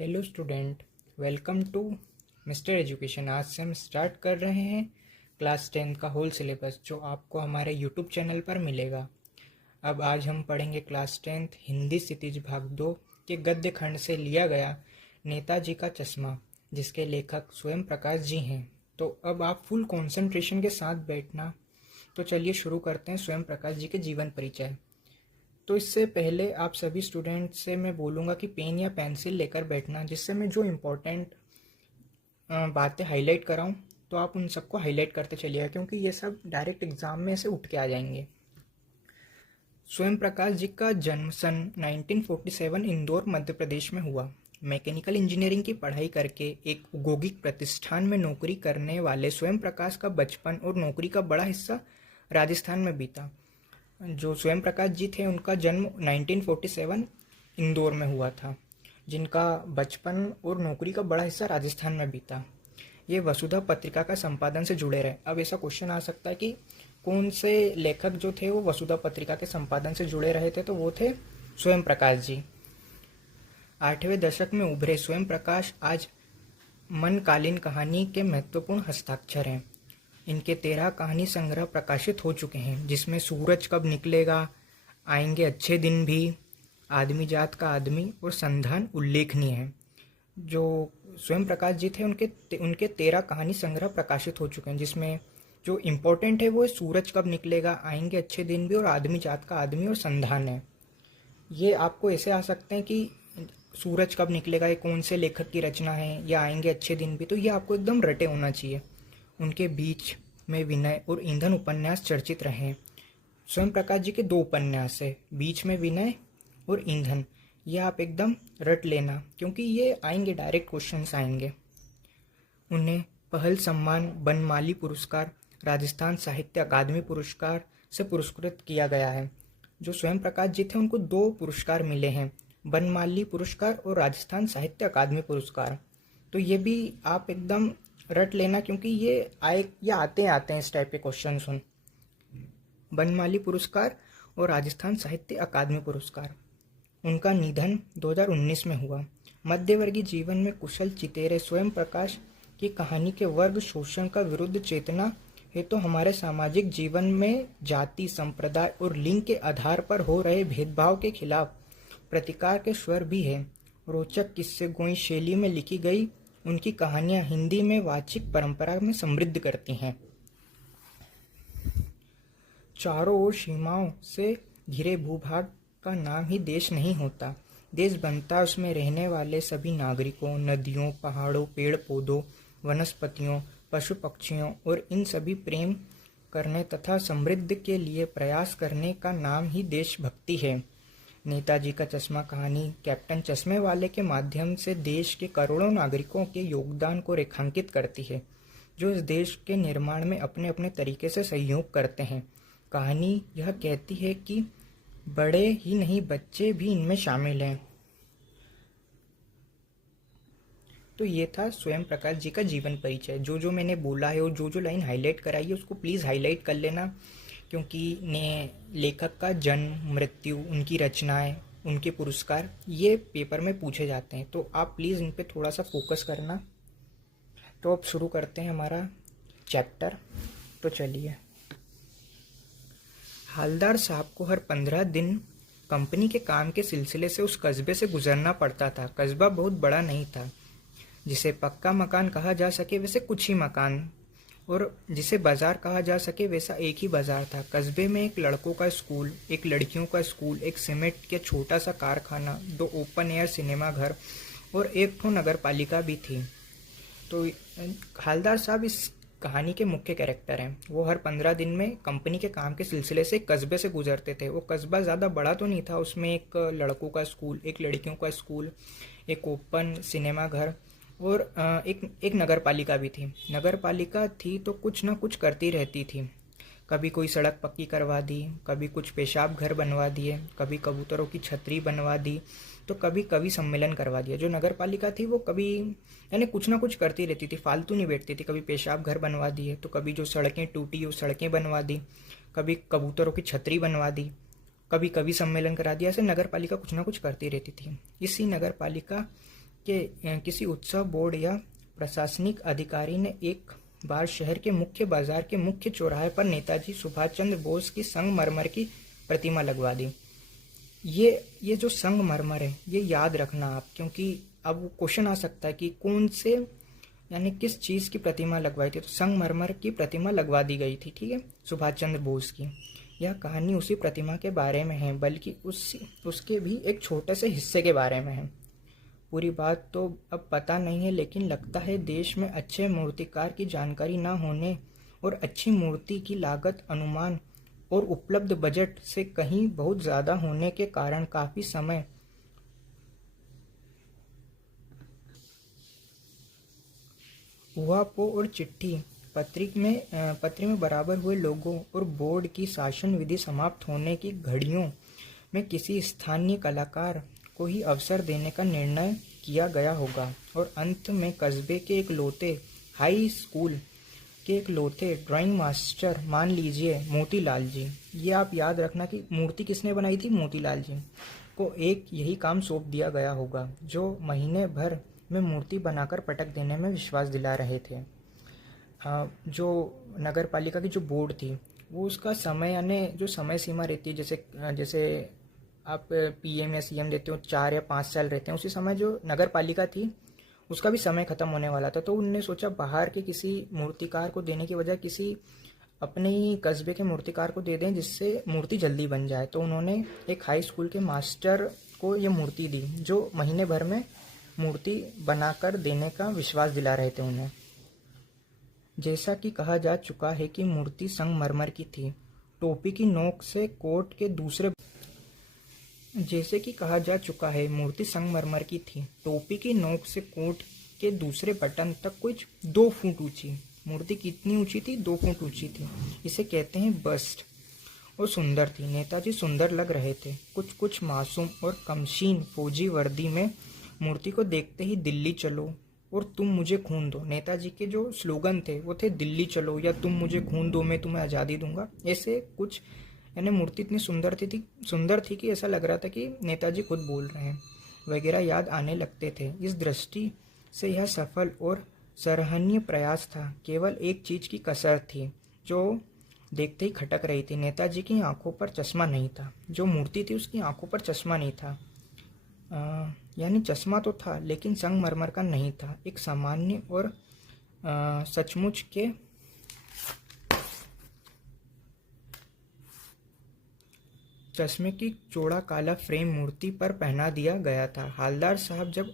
Hello student, welcome to mister education. आज से हम स्टार्ट कर रहे हैं क्लास 10 का होल सिलेबस जो आपको हमारे यूट्यूब चैनल पर मिलेगा। अब आज हम पढ़ेंगे क्लास 10 हिंदी क्षितिज भाग 2 के गद्य खंड से लिया गया नेताजी का चश्मा, जिसके लेखक स्वयं प्रकाश जी हैं। तो अब आप फुल कंसंट्रेशन के साथ बैठना। तो चलिए शुरू करते हैं स्वयं प्रकाश जी के जीवन परिचय। तो इससे पहले आप सभी स्टूडेंट से मैं बोलूँगा कि पेन या पेंसिल लेकर बैठना, जिससे मैं जो इम्पोर्टेंट बातें हाईलाइट कराऊँ तो आप उन सबको हाईलाइट करते चलिएगा, क्योंकि ये सब डायरेक्ट एग्जाम में से उठ के आ जाएंगे। स्वयं प्रकाश जी का जन्म सन 1947 इंदौर मध्य प्रदेश में हुआ। मैकेनिकल इंजीनियरिंग की पढ़ाई करके एक औद्योगिक प्रतिष्ठान में नौकरी करने वाले स्वयं प्रकाश का बचपन और नौकरी का बड़ा हिस्सा राजस्थान में बीता। जो स्वयं प्रकाश जी थे उनका जन्म 1947 इंदौर में हुआ था, जिनका बचपन और नौकरी का बड़ा हिस्सा राजस्थान में बीता। ये वसुधा पत्रिका का संपादन से जुड़े रहे। अब ऐसा क्वेश्चन आ सकता है कि कौन से लेखक जो थे वो वसुधा पत्रिका के संपादन से जुड़े रहे थे, तो वो थे स्वयं प्रकाश जी। 8वें दशक में उभरे स्वयं प्रकाश आज मनकालीन कहानी के महत्वपूर्ण हस्ताक्षर हैं। इनके 13 कहानी संग्रह प्रकाशित हो चुके हैं, जिसमें सूरज कब निकलेगा, आएंगे अच्छे दिन भी, आदमी जात का आदमी और संधान उल्लेखनीय है। जो स्वयं प्रकाश जी थे उनके 13 कहानी संग्रह प्रकाशित हो चुके हैं, जिसमें जो इम्पोर्टेंट है वो सूरज कब निकलेगा, आएंगे अच्छे दिन भी और आदमी जात का आदमी और संधान है। ये आपको ऐसे आ सकते हैं कि सूरज कब निकलेगा ये कौन से लेखक की रचना है, या आएंगे अच्छे दिन भी, तो ये आपको एकदम रटे होना चाहिए। उनके बीच में विनय और ईंधन उपन्यास चर्चित रहे। स्वयं प्रकाश जी के 2 उपन्यास है, बीच में विनय और ईंधन। ये आप एकदम रट लेना, क्योंकि ये आएंगे, डायरेक्ट क्वेश्चंस आएंगे। उन्हें पहल सम्मान बनमाली पुरस्कार, राजस्थान साहित्य अकादमी पुरस्कार से पुरस्कृत किया गया है। जो स्वयं प्रकाश जी थे उनको 2 पुरस्कार मिले हैं, बनमाली पुरस्कार और राजस्थान साहित्य अकादमी पुरस्कार। तो ये भी आप एकदम रट लेना, क्योंकि ये आते हैं इस टाइप के क्वेश्चन सुन। बनमाली पुरस्कार और राजस्थान साहित्य अकादमी पुरस्कार। उनका निधन 2019 में हुआ। मध्यवर्गीय जीवन में कुशल चितेरे स्वयं प्रकाश की कहानी के वर्ग शोषण का विरुद्ध चेतना है, तो हमारे सामाजिक जीवन में जाति, संप्रदाय और लिंग के आधार पर हो रहे भेदभाव के खिलाफ प्रतिकार के स्वर भी है। रोचक किस्से गोई शैली में लिखी गई उनकी कहानियां हिंदी में वाचिक परंपरा में समृद्ध करती हैं। चारों ओर सीमाओं से घिरे भूभाग का नाम ही देश नहीं होता। देश बनता उसमें रहने वाले सभी नागरिकों, नदियों, पहाड़ों, पेड़ पौधों, वनस्पतियों, पशु पक्षियों और इन सभी प्रेम करने तथा समृद्धि के लिए प्रयास करने का नाम ही देशभक्ति है। नेताजी का चश्मा कहानी कैप्टन चश्मे वाले के माध्यम से देश के करोड़ों नागरिकों के योगदान को रेखांकित करती है, जो इस देश के निर्माण में अपने अपने तरीके से सहयोग करते हैं। कहानी यह कहती है कि बड़े ही नहीं, बच्चे भी इनमें शामिल हैं। तो ये था स्वयं प्रकाश जी का जीवन परिचय। जो मैंने बोला है और जो लाइन हाईलाइट कराई है उसको प्लीज़ हाईलाइट कर लेना, क्योंकि लेखक का जन्म, मृत्यु, उनकी रचनाएं, उनके पुरस्कार ये पेपर में पूछे जाते हैं, तो आप प्लीज़ इन पे थोड़ा सा फोकस करना। तो अब शुरू करते हैं हमारा चैप्टर। तो चलिए। हालदार साहब को हर 15 दिन कंपनी के काम के सिलसिले से उस कस्बे से गुजरना पड़ता था। कस्बा बहुत बड़ा नहीं था, जिसे पक्का मकान कहा जा सके वैसे कुछ ही मकान, और जिसे बाजार कहा जा सके वैसा एक ही बाजार था। कस्बे में एक लड़कों का स्कूल, एक लड़कियों का स्कूल, एक सीमेंट का छोटा सा कारखाना, 2 ओपन एयर सिनेमा घर और एक ठो नगर पालिका भी थी। तो हालदार साहब इस कहानी के मुख्य कैरेक्टर हैं। वो हर 15 दिन में कंपनी के काम के सिलसिले से कस्बे से गुजरते थे। वो कस्बा ज़्यादा बड़ा तो नहीं था, उसमें एक लड़कों का स्कूल, एक लड़कियों का स्कूल, एक ओपन सिनेमा घर और एक नगर पालिका भी थी। नगर पालिका थी तो कुछ ना कुछ करती रहती थी। कभी कोई सड़क पक्की करवा दी, कभी कुछ पेशाब घर बनवा दिए, कभी कबूतरों की छतरी बनवा दी, तो कभी कवि सम्मेलन करवा दिया। जो नगर पालिका थी वो कभी यानी कुछ ना कुछ करती रहती थी, फालतू नहीं बैठती थी। कभी पेशाब घर बनवा दिए, तो कभी जो सड़कें टूटी वो सड़कें बनवा दी, कभी कबूतरों की छतरी बनवा दी, कभी कवि सम्मेलन करा दिया। ऐसे नगर पालिका कुछ ना कुछ करती रहती थी। इसी नगर पालिका कि किसी उत्सव बोर्ड या प्रशासनिक अधिकारी ने एक बार शहर के मुख्य बाजार के मुख्य चौराहे पर नेताजी सुभाष चंद्र बोस की संगमरमर की प्रतिमा लगवा दी। ये जो संगमरमर है ये याद रखना आप, क्योंकि अब क्वेश्चन आ सकता है कि कौन से यानी किस चीज़ की प्रतिमा लगवाई थी। तो संगमरमर की प्रतिमा लगवा दी गई थी, ठीक है, सुभाष चंद्र बोस की। यह कहानी उसी प्रतिमा के बारे में है, बल्कि उसके भी एक छोटे से हिस्से के बारे में है। पूरी बात तो अब पता नहीं है, लेकिन लगता है देश में अच्छे मूर्तिकार की जानकारी न होने और अच्छी मूर्ति की लागत अनुमान और उपलब्ध बजट से कहीं बहुत ज़्यादा होने के कारण काफ़ी समय उहापोह और चिट्ठी पत्र में बराबर हुए लोगों और बोर्ड की शासन विधि समाप्त होने की घड़ियों में किसी स्थानीय कलाकार को ही अवसर देने का निर्णय किया गया होगा, और अंत में कस्बे के इकलौते हाई स्कूल के इकलौते ड्राइंग मास्टर, मान लीजिए मोतीलाल जी, ये आप याद रखना कि मूर्ति किसने बनाई थी, मोतीलाल जी को एक यही काम सौंप दिया गया होगा, जो महीने भर में मूर्ति बनाकर पटक देने में विश्वास दिला रहे थे। जो नगर पालिका की जो बोर्ड थी वो उसका समय यानी जो समय सीमा रहती है, जैसे आप पीएम या सीएम देते हो 4 या 5 साल रहते हैं, उसी समय जो नगर पालिका थी उसका भी समय खत्म होने वाला था। तो उनने सोचा बाहर के किसी मूर्तिकार को देने की बजाय किसी अपने ही कस्बे के मूर्तिकार को दे दें, जिससे मूर्ति जल्दी बन जाए। तो उन्होंने एक हाई स्कूल के मास्टर को ये मूर्ति दी, जो महीने भर में मूर्ति बनाकर देने का विश्वास दिला रहे थे उन्हें। जैसा कि कहा जा चुका है कि मूर्ति संगमरमर की थी। टोपी की नोक से कोट के दूसरे जैसे कि कहा जा चुका है मूर्ति संगमरमर की थी। टोपी की नोक से कोट के दूसरे बटन तक कुछ 2 फुट ऊंची। मूर्ति कितनी ऊंची थी? 2 फुट ऊंची थी। इसे कहते हैं बस्ट। और सुंदर थी। नेताजी सुंदर लग रहे थे, कुछ मासूम और कमशीन फौजी वर्दी में। मूर्ति को देखते ही दिल्ली चलो और तुम मुझे खून दो। नेताजी के जो स्लोगन थे वो थे दिल्ली चलो या तुम मुझे खून दो, मैं तुम्हें आज़ादी दूंगा। ऐसे कुछ, यानी मूर्ति इतनी सुंदर थी कि ऐसा लग रहा था कि नेताजी खुद बोल रहे हैं वगैरह याद आने लगते थे। इस दृष्टि से यह सफल और सराहनीय प्रयास था। केवल एक चीज की कसर थी जो देखते ही खटक रही थी। नेताजी की आंखों पर चश्मा नहीं था। जो मूर्ति थी उसकी आंखों पर चश्मा नहीं था। यानी चश्मा तो था लेकिन संगमरमर का नहीं था। एक सामान्य और सचमुच के चश्मे की चौड़ा काला फ्रेम मूर्ति पर पहना दिया गया था। हालदार साहब जब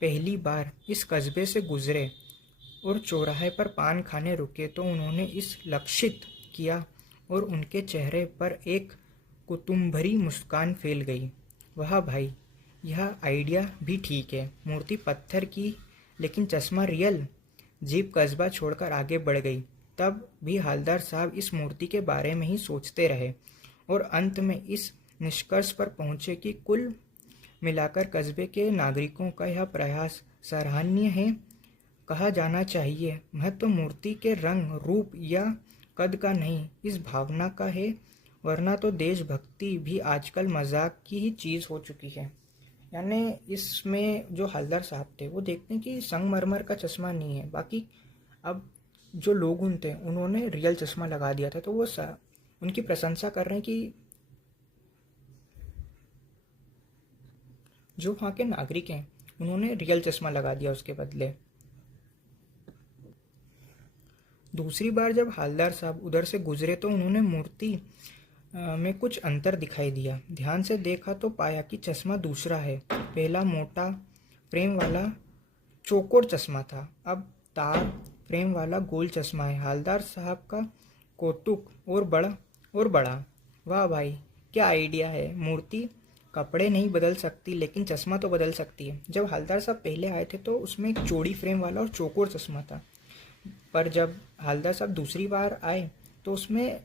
पहली बार इस कस्बे से गुजरे और चौराहे पर पान खाने रुके तो उन्होंने इस लक्षित किया और उनके चेहरे पर एक कुतुम्भरी मुस्कान फैल गई। वाह भाई, यह आइडिया भी ठीक है। मूर्ति पत्थर की लेकिन चश्मा रियल। जीप कस्बा छोड़कर आगे बढ़ गई। तब भी हालदार साहब इस मूर्ति के बारे में ही सोचते रहे और अंत में इस निष्कर्ष पर पहुंचे कि कुल मिलाकर कस्बे के नागरिकों का यह प्रयास सराहनीय है। कहा जाना चाहिए महत्व मूर्ति के रंग, रूप या कद का नहीं, इस भावना का है। वरना तो देशभक्ति भी आजकल मजाक की ही चीज़ हो चुकी है। यानी इसमें जो हलदर साहब थे वो देखते हैं कि संगमरमर का चश्मा नहीं है, बाकी अब जो लोग थे उन्होंने रियल चश्मा लगा दिया था, तो वो उनकी प्रशंसा कर रहे हैं कि जो वहाँ के नागरिक हैं उन्होंने रियल चश्मा लगा दिया उसके बदले। दूसरी बार जब हालदार साहब उधर से गुजरे तो उन्होंने मूर्ति में कुछ अंतर दिखाई दिया। ध्यान से देखा तो पाया कि चश्मा दूसरा है। पहला मोटा फ्रेम वाला चौकोर चश्मा था, अब तार फ्रेम वाला गोल चश्मा है। हालदार साहब का कौतुक और बड़ा। वाह भाई, क्या आइडिया है। मूर्ति कपड़े नहीं बदल सकती लेकिन चश्मा तो बदल सकती है। जब हालदार साहब पहले आए थे तो उसमें एक चौड़ी फ्रेम वाला और चौकोर चश्मा था, पर जब हालदार साहब दूसरी बार आए तो उसमें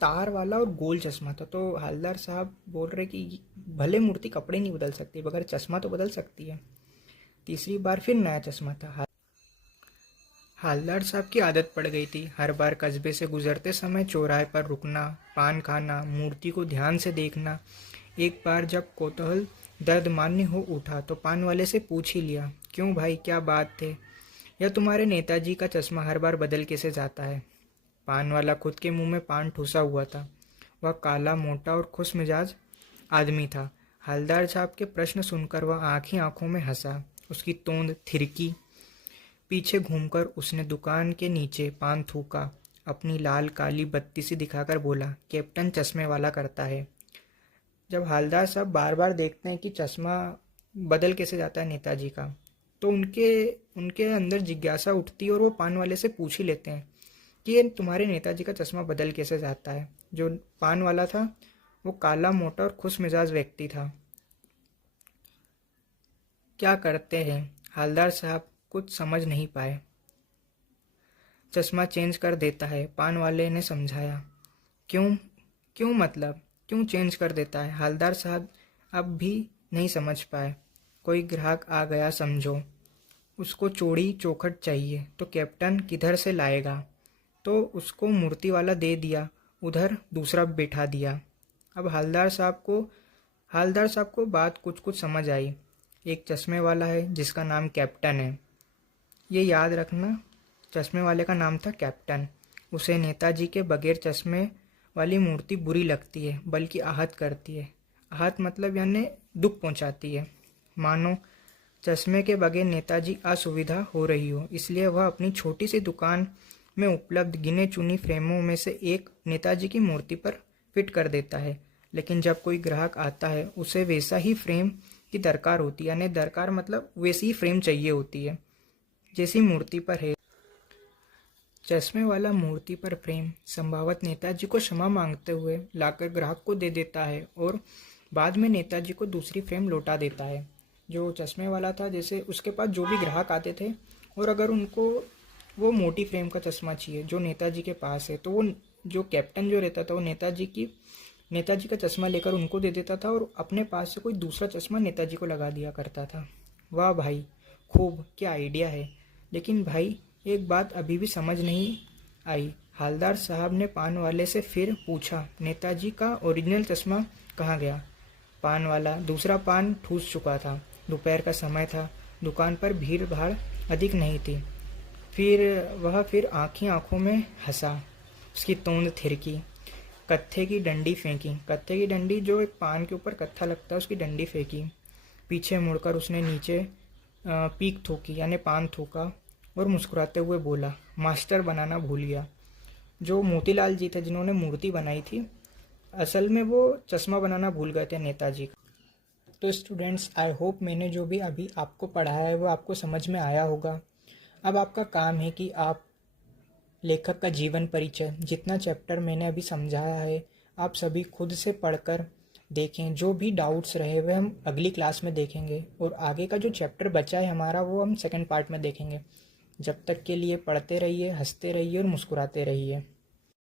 तार वाला और गोल चश्मा था। तो हालदार साहब बोल रहे कि भले मूर्ति कपड़े नहीं बदल सकती मगर चश्मा तो बदल सकती है। तीसरी बार फिर नया चश्मा था। हालदार साहब की आदत पड़ गई थी हर बार कस्बे से गुजरते समय चौराहे पर रुकना, पान खाना, मूर्ति को ध्यान से देखना। एक बार जब कौतूहल दर्द मान्य हो उठा तो पान वाले से पूछ ही लिया, क्यों भाई, क्या बात थे? या तुम्हारे नेताजी का चश्मा हर बार बदल कैसे जाता है? पान वाला खुद के मुंह में पान ठूसा हुआ था। वह काला, मोटा और खुश मिजाज आदमी था। हवलदार साहब के प्रश्न सुनकर वह आंखी आंखों में हंसा। उसकी तोंद थिरकी। पीछे घूमकर उसने दुकान के नीचे पान थूका। अपनी लाल काली बत्ती सी दिखाकर बोला, कैप्टन चश्मे वाला करता है। जब हवलदार साहब बार बार देखते हैं कि चश्मा बदल कैसे जाता है नेताजी का, तो उनके उनके अंदर जिज्ञासा उठती है और वो पान वाले से पूछ ही लेते हैं कि ये तुम्हारे नेताजी का चश्मा बदल कैसे जाता है। जो पान वाला था वो काला, मोटा और खुश मिजाज व्यक्ति था। क्या करते हैं? हवलदार साहब कुछ समझ नहीं पाए। चश्मा चेंज कर देता है, पान वाले ने समझाया। क्यों? क्यों मतलब क्यों चेंज कर देता है? हवलदार साहब अब भी नहीं समझ पाए। कोई ग्राहक आ गया समझो, उसको चौड़ी चौखट चाहिए, तो कैप्टन किधर से लाएगा? तो उसको मूर्ति वाला दे दिया, उधर दूसरा बैठा दिया। अब हवलदार साहब को बात कुछ कुछ समझ आई। एक चश्मे वाला है जिसका नाम कैप्टन है। ये याद रखना, चश्मे वाले का नाम था कैप्टन। उसे नेताजी के बगैर चश्मे वाली मूर्ति बुरी लगती है, बल्कि आहत करती है। आहत मतलब यानी दुख पहुंचाती है, मानो चश्मे के बगैर नेताजी असुविधा हो रही हो। इसलिए वह अपनी छोटी सी दुकान में उपलब्ध गिने चुनी फ्रेमों में से एक नेताजी की मूर्ति पर फिट कर देता है। लेकिन जब कोई ग्राहक आता है उसे वैसा ही फ्रेम की दरकार होती है, यानी दरकार मतलब वैसी ही फ्रेम चाहिए होती है जैसी मूर्ति पर है। चश्मे वाला मूर्ति पर फ्रेम संभवत नेताजी को क्षमा मांगते हुए लाकर ग्राहक को दे देता है और बाद में नेताजी को दूसरी फ्रेम लौटा देता है। जो चश्मे वाला था, जैसे उसके पास जो भी ग्राहक आते थे और अगर उनको वो मोटी फ्रेम का चश्मा चाहिए जो नेताजी के पास है, तो वो जो कैप्टन जो रहता था वो नेताजी का चश्मा लेकर उनको दे देता था और अपने पास से कोई दूसरा चश्मा नेताजी को लगा दिया करता था। वाह भाई, खूब, क्या आइडिया है। लेकिन भाई एक बात अभी भी समझ नहीं आई। हवलदार साहब ने पान वाले से फिर पूछा, नेताजी का ओरिजिनल चश्मा कहाँ गया? पान वाला दूसरा पान ठूस चुका था। दोपहर का समय था, दुकान पर भीड़ भाड़ अधिक नहीं थी। फिर आंखी आंखों में हंसा। उसकी तोंद थिरकी। कत्थे की डंडी फेंकी। कत्थे की डंडी जो एक पान के ऊपर कत्था लगता है, उसकी डंडी फेंकी। पीछे मुड़कर उसने नीचे पीक थूकी यानी पान थूका और मुस्कुराते हुए बोला, मास्टर बनाना भूल गया। जो मोतीलाल जी थे जिन्होंने मूर्ति बनाई थी, असल में वो चश्मा बनाना भूल गए थे नेताजी का। तो स्टूडेंट्स, आई होप मैंने जो भी अभी आपको पढ़ाया है वो आपको समझ में आया होगा। अब आपका काम है कि आप लेखक का जीवन परिचय, जितना चैप्टर मैंने अभी समझाया है, आप सभी खुद से पढ़कर देखें। जो भी डाउट्स रहे वह हम अगली क्लास में देखेंगे और आगे का जो चैप्टर बचा है हमारा वो हम सेकंड पार्ट में देखेंगे। जब तक के लिए पढ़ते रहिए, हंसते रहिए और मुस्कुराते रहिए।